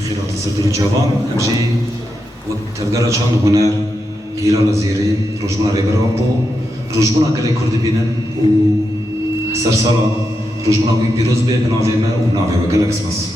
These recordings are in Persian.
خیرات سردر جوان امجی و تبدیل چند هنر هلال زیری رجمنا ریبرا بو رجمنا کلی کرد بینن و سرسالا رجمنا وی بیروز به بناوی ما و ناوی و گلک سپاس.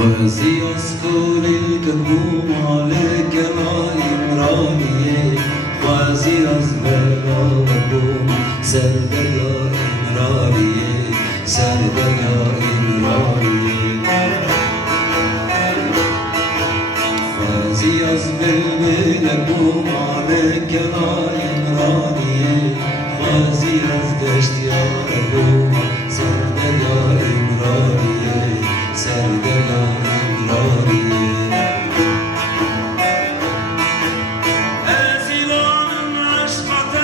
خوازی از کولی کبوم عليك ما إمراني خوازي از بلا بوم سردگا إمراني سردگا إمراني خوازي از بلبل بوم عليك ما إمراني خوازي از دشتیار بوم سردگا إمراني سردگا إمراني أزيلان عشقة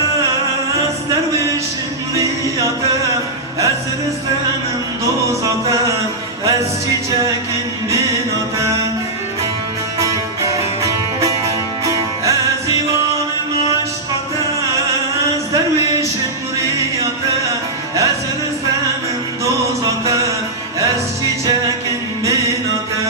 از درویش مریاته از رزلم دوزاته از چیچکین بیناته أزيلان عشقة از درویش مریاته از رزلم دوزاته از چیچکین بیناته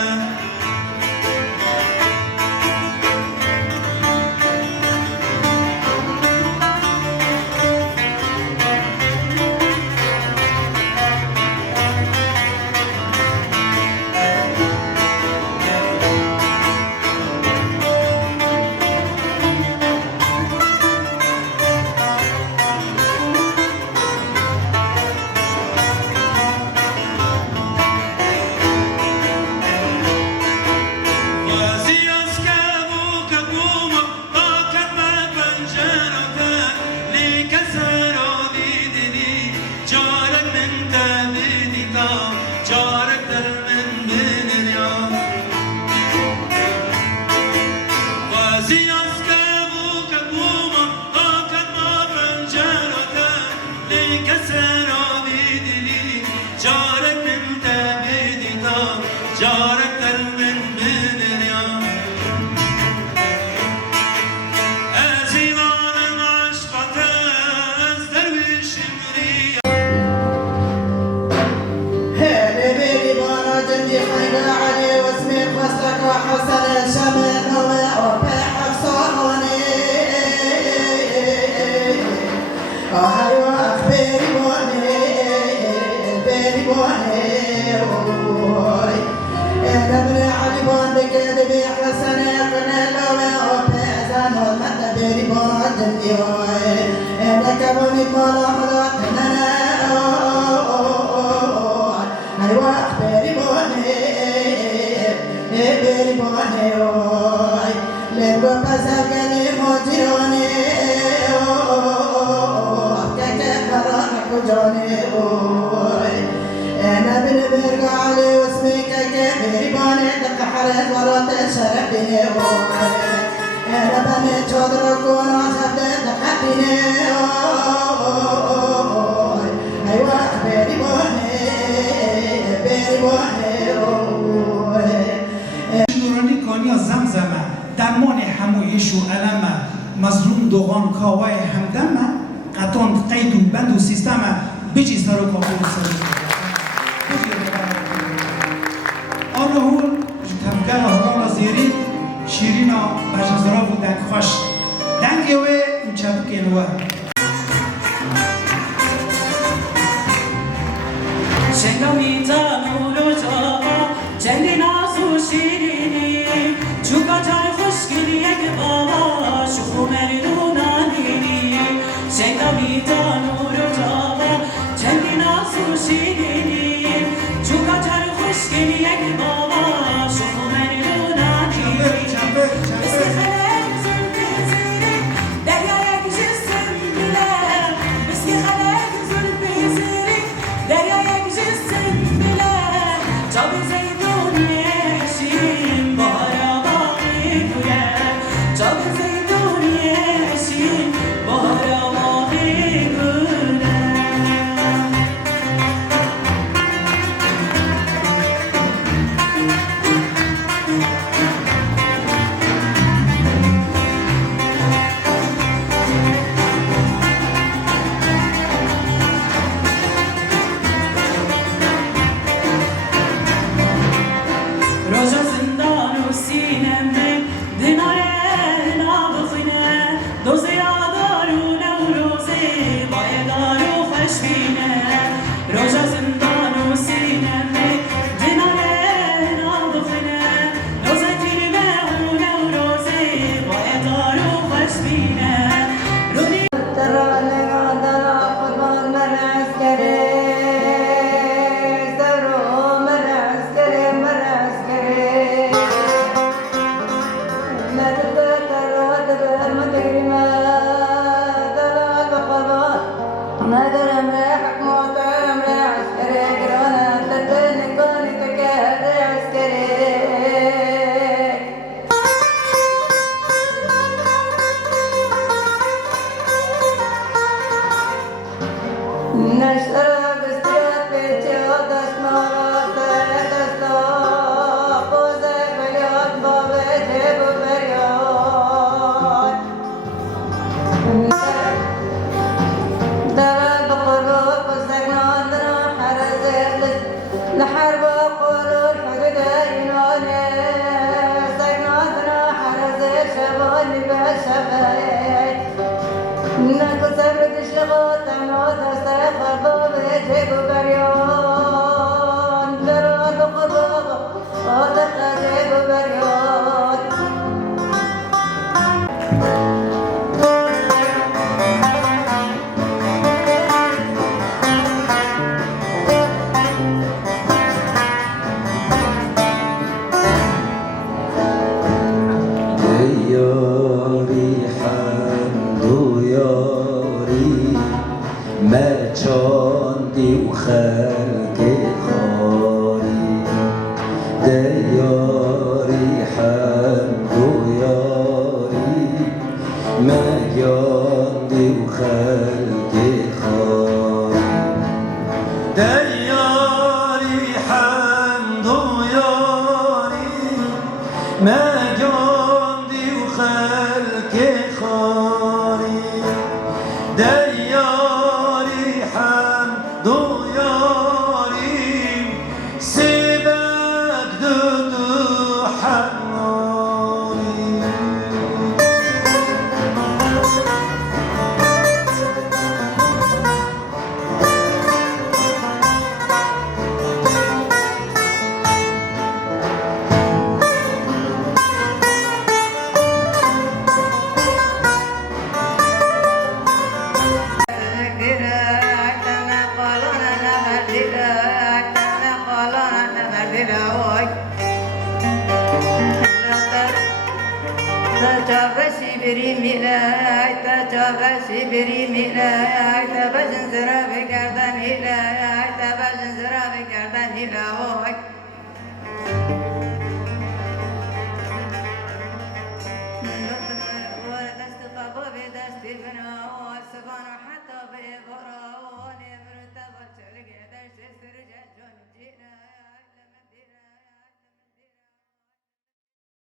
زمزمه درمان حمایش و علم مظلوم دوغان کاوای همدمه قطان قید و بند و سیستم بچی سر و کافی سر آنهول تفگر هران زیری شیرینا بجزرا و دنگ خوش دنگی و چپکین و شنگامی تا نور و جاوا چندی ناز و شیرینی چوکا جای خوشگلی یک بابا شخو مردونانینی شنگامی تا نور و جاوا چندی ناز و شیرینی چوکا جای خوشگلی یک بابا شخو مردونانینی روزا زندان و سینمه دیناره نابخینه دوزه یادار و نوروزه بایدار و خوشبینه روزا زندان و سینمه دیناره نابخینه دوزه تیرمه و نوروزه بایدار و خوشبینه رونی لحرب قولوا الحدود ينوني سقناتنا حرز شغل بشغل نكو سبرد الشغل تموت استيقظوا بيجيب بريون درود قبوغ وتقريب بريون ما چاندی و خلق خاری دیاری حمد و یاری ما جاندی و خلق خاری دیاری حمد و یاری ما جاندی و خلق خاری دیاری حمد و یاری سیبک دو حماری تجاوزي بريمي لا تبجن زرا بگردن لا تبجن زرا بگردن لا